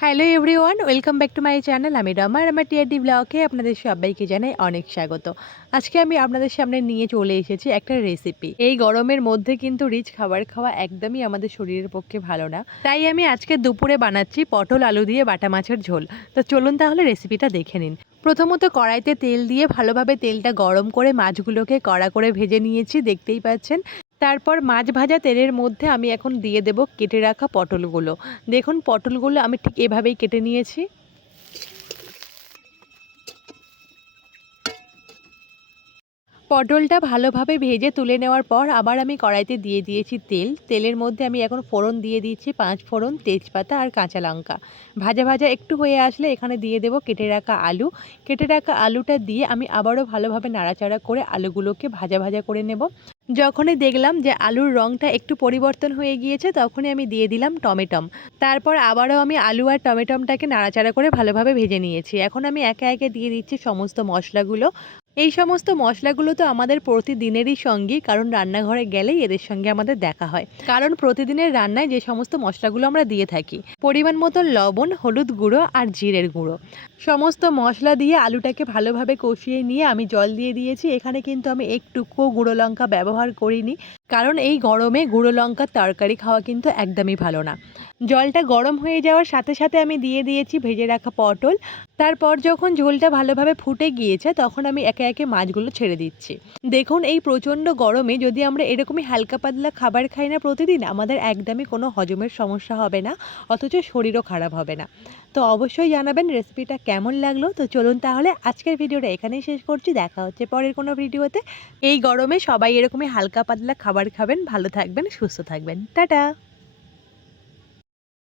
Hello everyone, welcome back to my channel. আমি রমা, আমার TRD ব্লগে আপনাদের সবাইকে জানাই অনেক স্বাগত। আজকে আমি আপনাদের সামনে নিয়ে চলে এসেছি একটা রেসিপি। এই গরমের মধ্যে কিন্তু রিচ খাবার খাওয়া একদমই আমাদের শরীরের পক্ষে ভালো না, তাই আমি আজকে দুপুরে বানাচ্ছি পটল আলু দিয়ে বাটা মাছের ঝোল। তো চলুন তাহলে রেসিপিটা দেখে নিন। প্রথমত কড়াইতে তেল দিয়ে ভালোভাবে তেলটা গরম করে মাছগুলোকে কড়া করে ভেজে নিয়েছি, দেখতেই পাচ্ছেন। তারপর মাছ ভাজা তেলের মধ্যে আমি এখন দিয়ে দেব কেটে রাখা পটলগুলো। দেখুন পটলগুলো আমি ঠিক এভাবেই কেটে নিয়েছি। পটলটা ভালোভাবে ভেজে তুলে নেওয়ার পর আবার আমি কড়াইতে দিয়ে দিয়েছি তেল। তেলের মধ্যে আমি এখন ফোড়ন দিয়ে দিচ্ছি, 5 ফোড়ন, তেজপাতা আর কাঁচা লঙ্কা। ভাজা ভাজা একটু হয়ে আসলে এখানে দিয়ে দেব কেটে রাখা আলু। কেটে রাখা আলুটা দিয়ে আমি আবারও ভালোভাবে নাড়াচাড়া করে আলুগুলোকে ভাজা ভাজা করে নেব। যখনই দেখলাম যে আলুর রঙটা একটু পরিবর্তন হয়ে গিয়েছে, তখনই আমি দিয়ে দিলাম টমেটম। তারপর আবারও আমি আলু আর টমেটমটাকে নাড়াচাড়া করে ভালোভাবে ভেজে নিয়েছি। এখন আমি একে একে দিয়ে দিচ্ছি সমস্ত মশলাগুলো। এই সমস্ত মশলাগুলো তো আমাদের প্রতিদিনেরই সঙ্গী, কারণ রান্নাঘরে গেলেই এদের সঙ্গে আমাদের দেখা হয়। কারণ প্রতিদিনের রান্নায় যে সমস্ত মশলাগুলো আমরা দিয়ে থাকি, পরিমাণ মতো লবণ, হলুদ গুঁড়ো আর জিরের গুঁড়ো, সমস্ত মশলা দিয়ে আলুটাকে ভালোভাবে কষিয়ে নিয়ে আমি জল দিয়ে দিয়েছি। এখানে কিন্তু আমি একটুকুও গুঁড়ো লঙ্কা ব্যবহার করিনি, কারণ এই গরমে গুঁড়ো লঙ্কার তরকারি খাওয়া কিন্তু একদমই ভালো না। জলটা গরম হয়ে যাওয়ার সাথে সাথে আমি দিয়ে দিয়েছি ভেজে রাখা পটল। তারপর যখন ঝোলটা ভালোভাবে ফুটে গিয়েছে, তখন আমি একে একে মাছগুলো ছেড়ে দিচ্ছি। দেখুন এই প্রচণ্ড গরমে যদি আমরা এরকমই হালকা পাতলা খাবার খাই না প্রতিদিন, আমাদের একদমই কোনো হজমের সমস্যা হবে না, অথচ শরীরও খারাপ হবে না। তো অবশ্যই জানাবেন রেসিপিটা কেমন লাগলো। তো চলুন তাহলে আজকের ভিডিওটা এখানেই শেষ করছি, দেখা হচ্ছে পরের কোনো ভিডিওতে। এই গরমে সবাই এরকমই হালকা পাতলা খাবার খাবেন, ভালো থাকবেন, সুস্থ থাকবেন। টাটা।